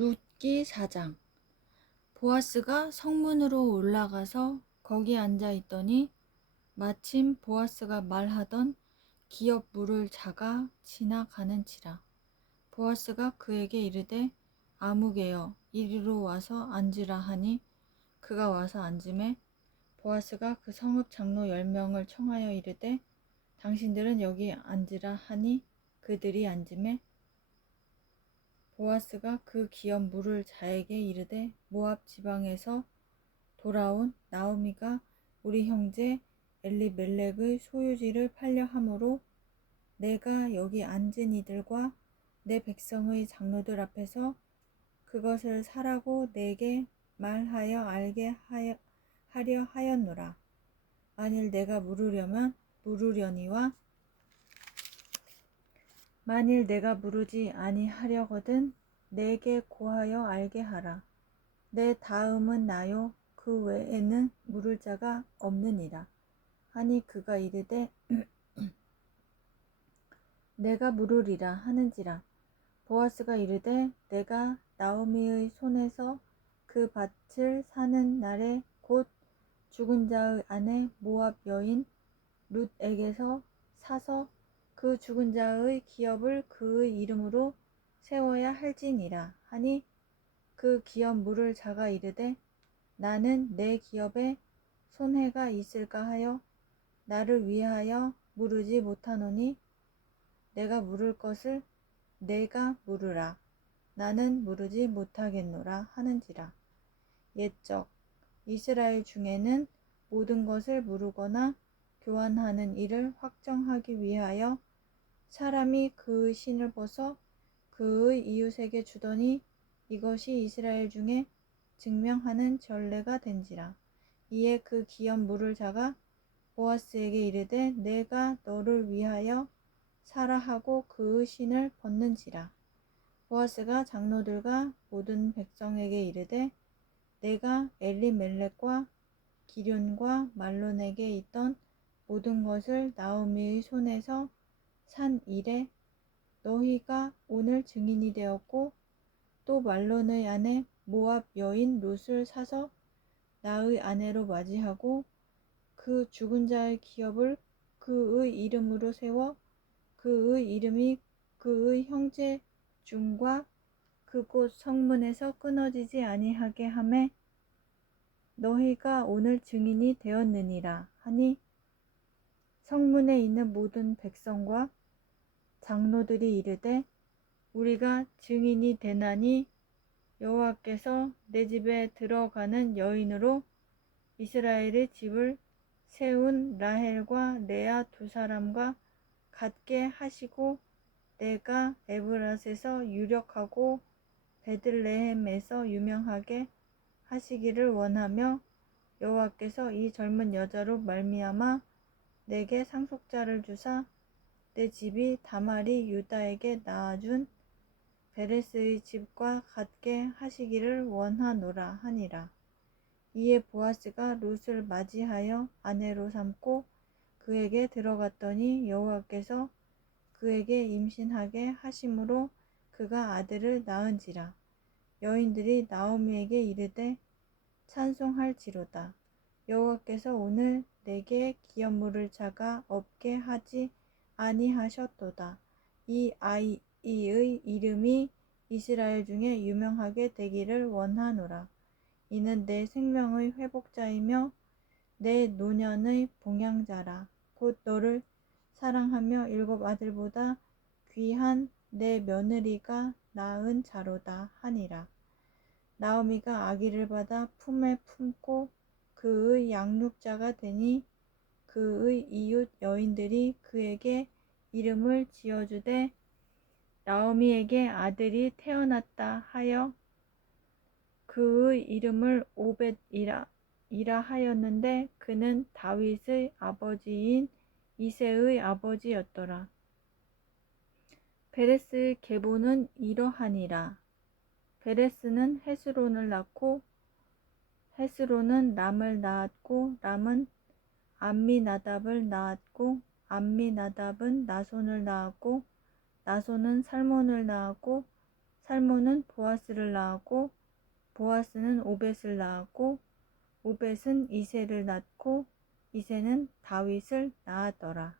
룻기 4장. 보아스가 성문으로 올라가서 거기 앉아 있더니 마침 보아스가 말하던 기업 물을 자가 지나가는지라. 보아스가 그에게 이르되 아무개여 이리로 와서 앉으라 하니 그가 와서 앉음에 보아스가 그 성읍 장로 열 명을 청하여 이르되 당신들은 여기 앉으라 하니 그들이 앉음에 보아스가 그 기업 물을 자에게 이르되 모압 지방에서 돌아온 나오미가 우리 형제 엘리멜렉의 소유지를 팔려 함으로 내가 여기 앉은 이들과 내 백성의 장로들 앞에서 그것을 사라고 내게 말하여 알게 하여, 하려 하였노라. 만일 내가 물으려면 물으려니와 만일 내가 물으지 아니하려거든 내게 고하여 알게 하라. 내 다음은 나요 그 외에는 물을 자가 없느니라. 하니 그가 이르되 내가 물으리라 하는지라. 보아스가 이르되 내가 나오미의 손에서 그 밭을 사는 날에 곧 죽은 자의 아내 모압 여인 룻에게서 사서 그 죽은 자의 기업을 그의 이름으로 세워야 할지니라. 하니 그 기업 물을 자가 이르되 나는 내 기업에 손해가 있을까 하여 나를 위하여 물으지 못하노니 내가 물을 것을 내가 물으라. 나는 물으지 못하겠노라 하는지라. 옛적 이스라엘 중에는 모든 것을 물으거나 교환하는 일을 확정하기 위하여 사람이 그의 신을 벗어 그의 이웃에게 주더니 이것이 이스라엘 중에 증명하는 전례가 된지라. 이에 그 기업 물을 자가 보아스에게 이르되 내가 너를 위하여 사라 하고 그의 신을 벗는지라. 보아스가 장로들과 모든 백성에게 이르되 내가 엘리멜렉과 기륜과 말론에게 있던 모든 것을 나오미의 손에서 산 이래 너희가 오늘 증인이 되었고 또 말론의 아내 모압 여인 롯을 사서 나의 아내로 맞이하고 그 죽은 자의 기업을 그의 이름으로 세워 그의 이름이 그의 형제 중과 그곳 성문에서 끊어지지 아니하게 하매 너희가 오늘 증인이 되었느니라 하니 성문에 있는 모든 백성과 장로들이 이르되 우리가 증인이 되나니 여호와께서 내 집에 들어가는 여인으로 이스라엘의 집을 세운 라헬과 레아 두 사람과 같게 하시고 내가 에브라스에서 유력하고 베들레헴에서 유명하게 하시기를 원하며 여호와께서 이 젊은 여자로 말미암아 내게 상속자를 주사 내 집이 다말이 유다에게 낳아준 베레스의 집과 같게 하시기를 원하노라 하니라. 이에 보아스가 롯을 맞이하여 아내로 삼고 그에게 들어갔더니 여호와께서 그에게 임신하게 하심으로 그가 아들을 낳은지라. 여인들이 나오미에게 이르되 찬송할지로다. 여호와께서 오늘 내게 기업 물을 자가 없게 하지 아니하셨도다. 이 아이의 이름이 이스라엘 중에 유명하게 되기를 원하노라. 이는 내 생명의 회복자이며 내 노년의 봉양자라. 곧 너를 사랑하며 일곱 아들보다 귀한 내 며느리가 낳은 자로다 하니라. 나오미가 아기를 받아 품에 품고 그의 양육자가 되니 그의 이웃 여인들이 그에게 이름을 지어주되 나오미에게 아들이 태어났다 하여 그의 이름을 오벳이라 이라 하였는데 그는 다윗의 아버지인 이세의 아버지였더라. 베레스의 계보는 이러하니라. 베레스는 헤스론을 낳고 헤스론은 람을 낳았고 람은 암미나답을 낳았고 암미나답은 나손을 낳았고 나손은 살몬을 낳았고 살몬은 보아스를 낳았고 보아스는 오벳을 낳았고 오벳은 이세를 낳고 이세는 다윗을 낳았더라.